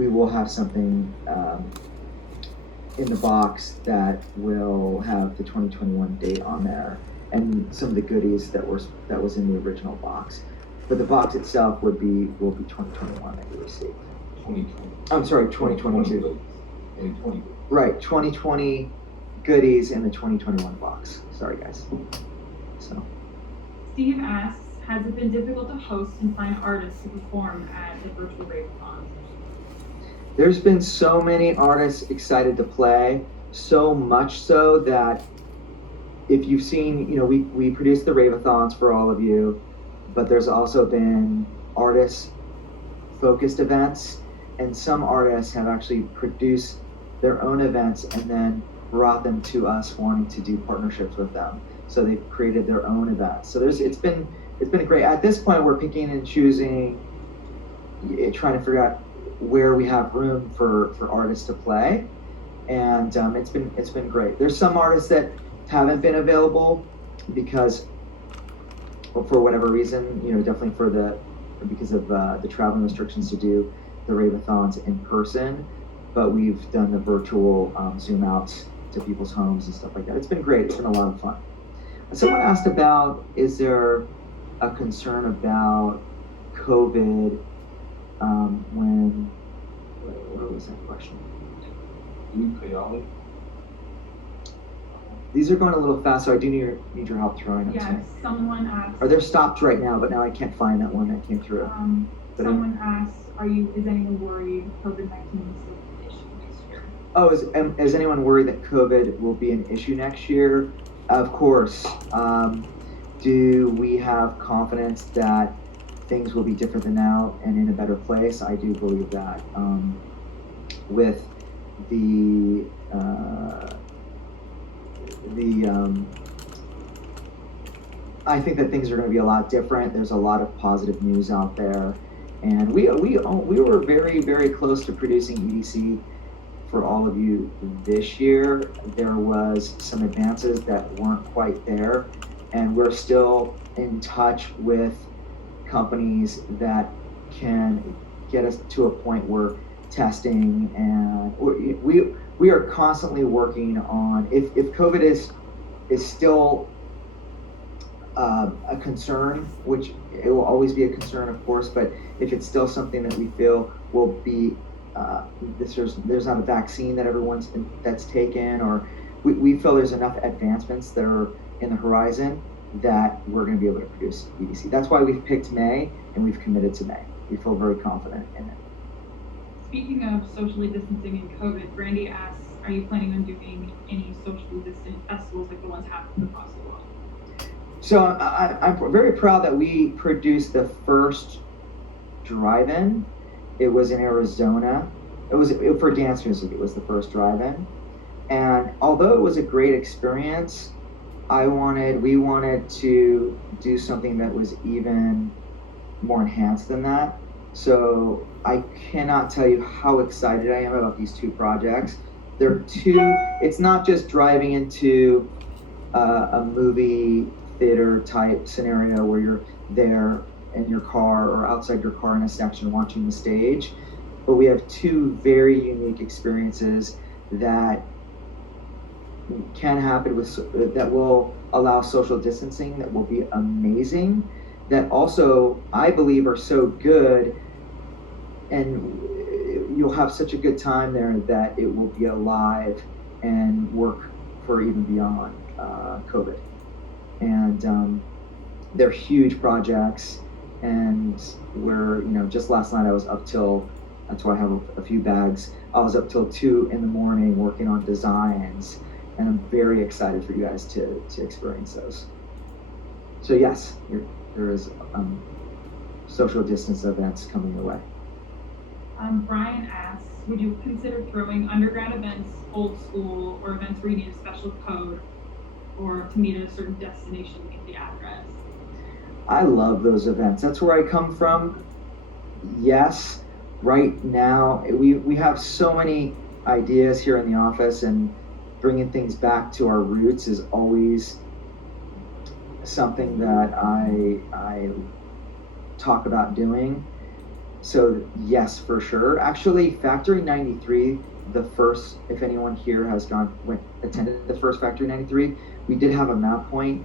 we will have something in the box that will have the 2021 date on there and some of the goodies that was in the original box. But the box itself will be 2021 that you receive. 2020. I'm sorry, 2022. 2020. Right, 2020 goodies in the 2021 box. Sorry, guys. So. Steve asks, has it been difficult to host and find artists to perform at the virtual Rave-a-thon? There's been so many artists excited to play, so much so that if you've seen, we produce the Rave-a-thons for all of you, but there's also been artist-focused events, and some artists have actually produced their own events and then brought them to us wanting to do partnerships with them. So they've created their own events. So it's been great. At this point, we're picking and choosing, trying to figure out where we have room for artists to play, and it's been great. There's some artists that haven't been available because, for whatever reason, definitely because of the traveling restrictions to do the Rave-a-thons in person, but we've done the virtual Zoom outs to people's homes and stuff like that. It's been great. It's been a lot of fun. Someone asked about, is there a concern about COVID what was that question? Chaotic. These are going a little fast, so I do need your help throwing them. Yes, someone asked. Are there stopped right now, but now I can't find that one that came through. Someone asked, is anyone worried COVID-19 is still an issue next year? Oh, is anyone worried that COVID will be an issue next year? Of course. Do we have confidence that things will be different than now and in a better place? I do believe that. With I think that things are going to be a lot different. There's a lot of positive news out there, and we were very, very close to producing EDC for all of you this year. There was some advances that weren't quite there, and we're still in touch with companies that can get us to a point where testing, and we are constantly working on, if COVID is still a concern, which it will always be a concern, of course, but if it's still something that we feel will be there's not a vaccine that that's taken, or we feel there's enough advancements that are in the horizon that we're going to be able to produce EDC. That's why we've picked May and we've committed to May. We feel very confident in it. Speaking of socially distancing and COVID, Brandy asks, are you planning on doing any socially distant festivals like the ones happening across the world? So I'm very proud that we produced the first drive-in. It was in Arizona. It was for dance music. It was the first drive-in, and although it was a great experience, we wanted to do something that was even more enhanced than that. So I cannot tell you how excited I am about these two projects. It's not just driving into a movie theater type scenario where you're there in your car or outside your car in a section watching the stage, but we have two very unique experiences that can happen that will allow social distancing, that will be amazing, that also I believe are so good, and you'll have such a good time there that it will be alive and work for even beyond COVID. And they're huge projects, and just last night I was up till, that's why I have a few bags, I was up till 2 a.m. working on designs, and I'm very excited for you guys to experience those. So yes, there is social distance events coming your way. Brian asks, would you consider throwing undergrad events old school, or events where you need a special code or to meet at a certain destination to get the address? I love those events. That's where I come from. Yes, right now we have so many ideas here in the office, and bringing things back to our roots is always something that I talk about doing. So yes, for sure. Actually, Factory 93, the first, if anyone here has attended the first Factory 93, we did have a map point,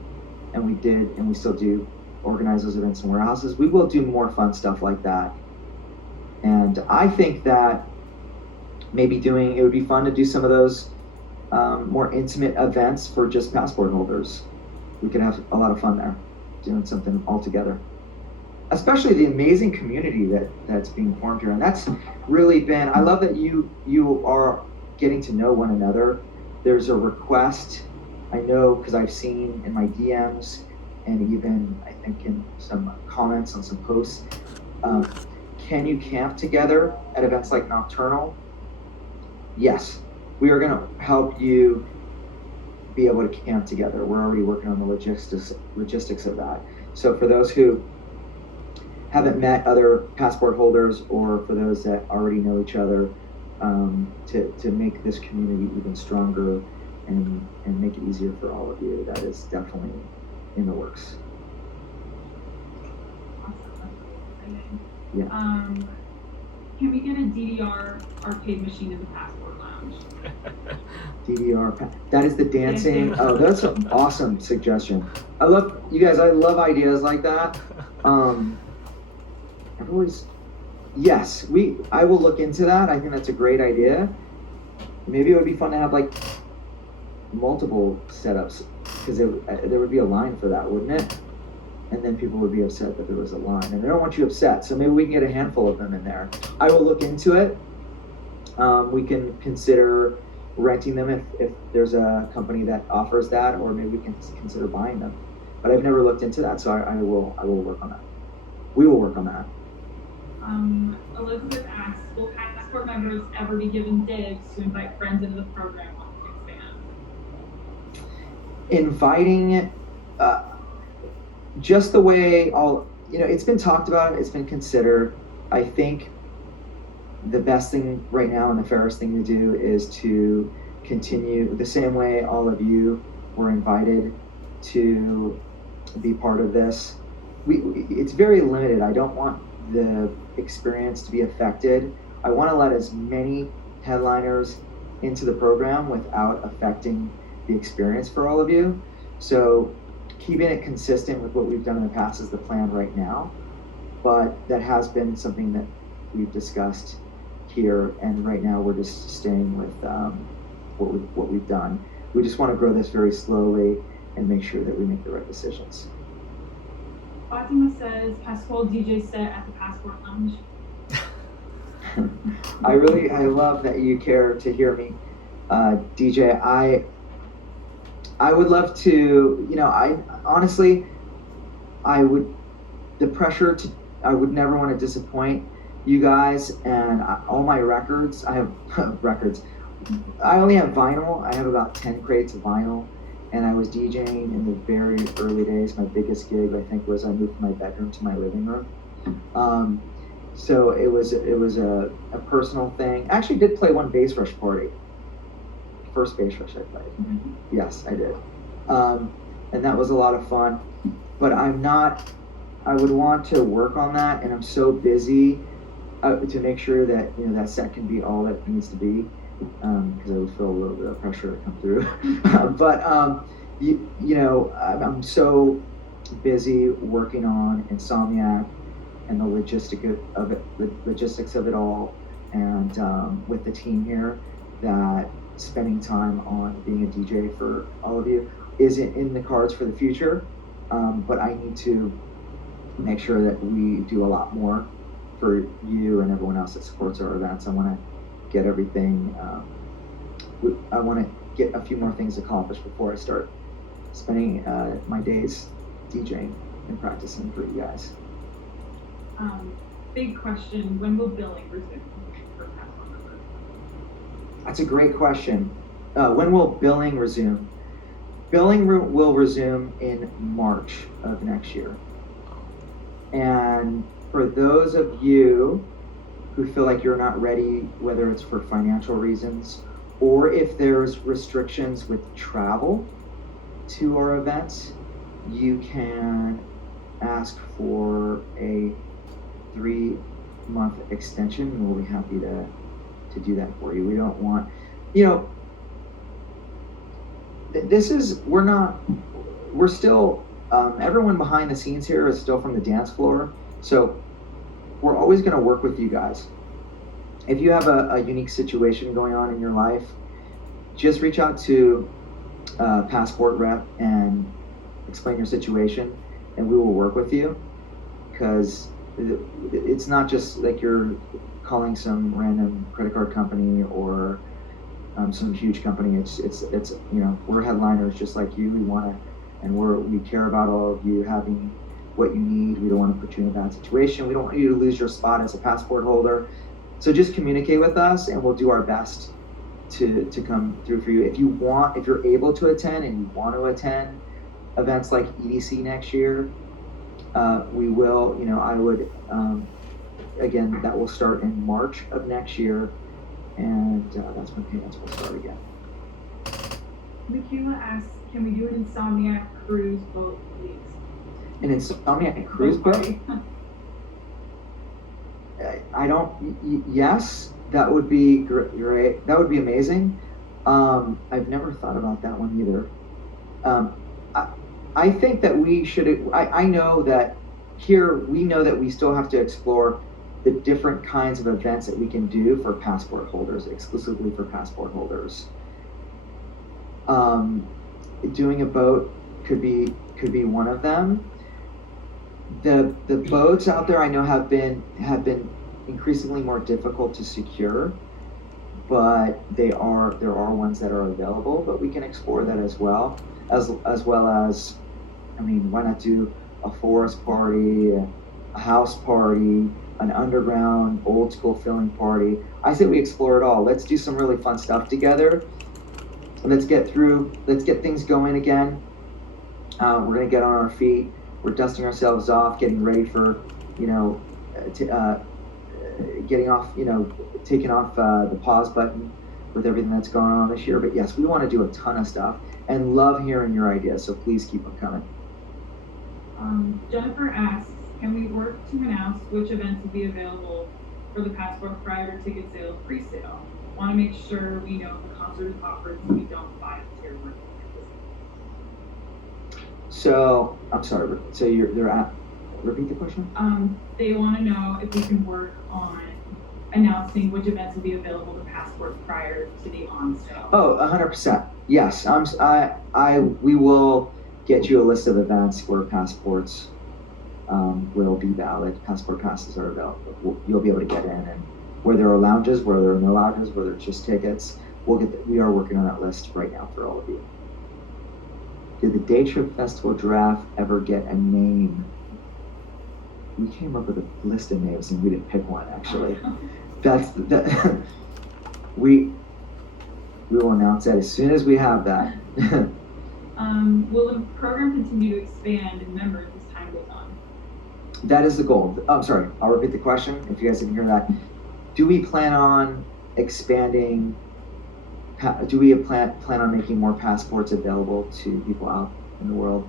and we still do organize those events in warehouses. We will do more fun stuff like that. And I think that it would be fun to do some of those more intimate events for just passport holders. We could have a lot of fun there, doing something all together. Especially the amazing community that's being formed here, and that's really been. I love that you are getting to know one another. There's a request, I know, because I've seen in my DMs and even I think in some comments on some posts. Can you camp together at events like Nocturnal? Yes, we are going to help you be able to camp together. We're already working on the logistics of that. So for those who haven't met other passport holders, or for those that already know each other, to make this community even stronger and make it easier for all of you, that is definitely in the works. Awesome. That's really exciting. Yeah. Can we get a DDR arcade machine in the passport lounge? That is the dancing. Oh, that's an awesome suggestion. I love you guys. I love ideas like that. Yes, I will look into that. I think that's a great idea. Maybe it would be fun to have like multiple setups, because there would be a line for that, wouldn't it? And then people would be upset that there was a line, and I don't want you upset. So maybe we can get a handful of them in there. I will look into it. We can consider renting them if there's a company that offers that, or maybe we can consider buying them. But I've never looked into that, so I will work on that. We will work on that. Elizabeth asks, will passport members ever be given dibs to invite friends into the program once it expands? Inviting, just the way it's been talked about, it's been considered. I think the best thing right now and the fairest thing to do is to continue the same way all of you were invited to be part of this. It's very limited. I don't want the experience to be affected. I want to let as many headliners into the program without affecting the experience for all of you. So keeping it consistent with what we've done in the past is the plan right now, but that has been something that we've discussed here, and right now we're just staying with what we've done. We just want to grow this very slowly and make sure that we make the right decisions. Fatima says, Pasquale DJ set at the Passport Lounge. I love that you care to hear me, DJ. I would love to, I honestly, I would never want to disappoint you guys, and all my records, I have records. I only have vinyl. I have about 10 crates of vinyl, and I was DJing in the very early days. My biggest gig, I think, was I moved from my bedroom to my living room. So it was a personal thing. I actually did play one Bass Rush party. First Bass Rush I played. Mm-hmm. Yes, I did. And that was a lot of fun. But I would want to work on that, and I'm so busy to make sure that that set can be all that it needs to be, because I would feel a little bit of pressure to come through. But I'm so busy working on Insomniac and the logistics of it all, and with the team here, that spending time on being a DJ for all of you isn't in the cards for the future. But I need to make sure that we do a lot more for you and everyone else that supports our events. I want to get everything. I want to get a few more things accomplished before I start spending my days DJing and practicing for you guys. Big question: when will billing resume for Passport members? That's a great question. When will billing resume? Billing will resume in March of next year. And for those of you who feel like you're not ready, whether it's for financial reasons or if there's restrictions with travel to our events, you can ask for a 3 month extension, and we'll be happy to do that for you. We don't want, we're still, everyone behind the scenes here is still from the dance floor. So we're always going to work with you guys. If you have a unique situation going on in your life, just reach out to Passport rep and explain your situation, and we will work with you, because it's not just like you're calling some random credit card company or some huge company. It's we're headliners just like you. We care about all of you having what you need. We don't want to put you in a bad situation. We don't want you to lose your spot as a passport holder. So just communicate with us, and we'll do our best to come through for you. If you're able to attend and you want to attend events like EDC next year, we will. I would again, that will start in March of next year, and that's when payments will start again. Michaela asks, can we do an Insomniac cruise boat, please? An Insomniac cruise boat? Yes, that would be great. That would be amazing. I've never thought about that one either. I think that we should, I know that here, we know that we still have to explore the different kinds of events that we can do for passport holders, exclusively for passport holders. Doing a boat could be one of them. The boats out there I know have been increasingly more difficult to secure, but there are ones that are available. But we can explore that as well as why not do a forest party, a house party, an underground old school filling party? I say we explore it all. Let's do some really fun stuff together. Let's get things going again. We're gonna get on our feet. We're dusting ourselves off, getting ready for, getting off, taking off the pause button with everything that's going on this year. But yes, we want to do a ton of stuff and love hearing your ideas. So please keep them coming. Jennifer asks, can we work to announce which events will be available for the passport prior to ticket sales pre-sale? Want to make sure we know if the concert is offered so we don't buy a tier one. So I'm sorry. So repeat the question. They want to know if we can work on announcing which events will be available to passport prior to the on sale. Oh, 100%. Yes. We will get you a list of events where passports will be valid. Passport passes are available. You'll be able to get in, and where there are lounges, where there are no lounges, where there's just tickets. We are working on that list right now for all of you. Did the Day Trip Festival draft ever get a name? We came up with a list of names and we didn't pick one, actually. We will announce that as soon as we have that. Will the program continue to expand in members as time goes on? That is the goal. I'm sorry, I'll repeat the question if you guys didn't hear that. Do we plan on expanding? Do we plan on making more passports available to people out in the world,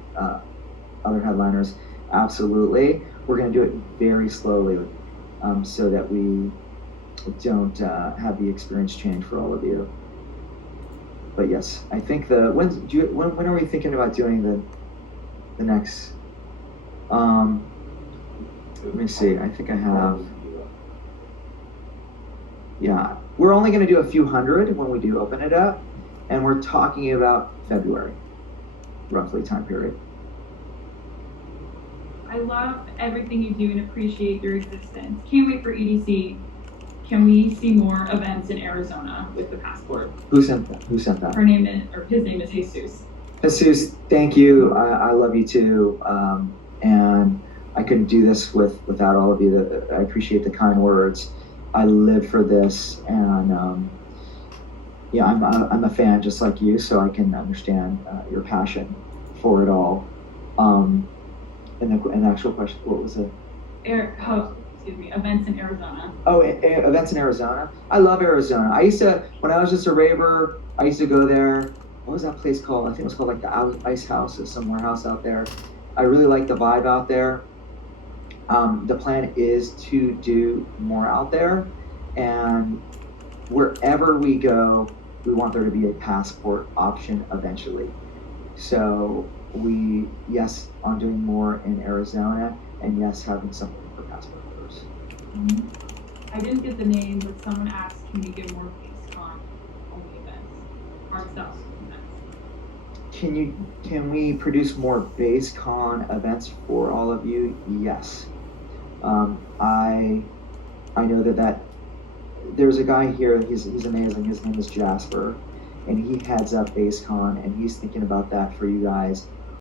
other headliners? Absolutely. We're going to do it very slowly, so that we don't have the experience change for all of you. But yes, I think when are we thinking about doing the next? Let me see. I think I have. Yeah, we're only going to do a few hundred when we do open it up, and we're talking about February, roughly time period. I love everything you do and appreciate your existence. Can't wait for EDC. Can we see more events in Arizona with the passport? Who sent that? His name is Jesus. Jesus, thank you. I love you too, and I couldn't do this without all of you. I appreciate the kind words. I live for this, and I'm a fan just like you, so I can understand your passion for it all. And the actual question, what was it? Events in Arizona. Oh, events in Arizona. I love Arizona. When I was just a raver, I used to go there. What was that place called? I think it was called like the Ice House or some warehouse out there. I really like the vibe out there. The plan is to do more out there, and wherever we go, we want there to be a passport option eventually. So yes, on doing more in Arizona, and yes, having something for passport holders. I didn't get the name, but someone asked, can you get more BaseCon only events? Art style events. Can we produce more BaseCon events for all of you? Yes. I know that there's a guy here. He's amazing. His name is Jasper, and he heads up BaseCon, and he's thinking about that for you guys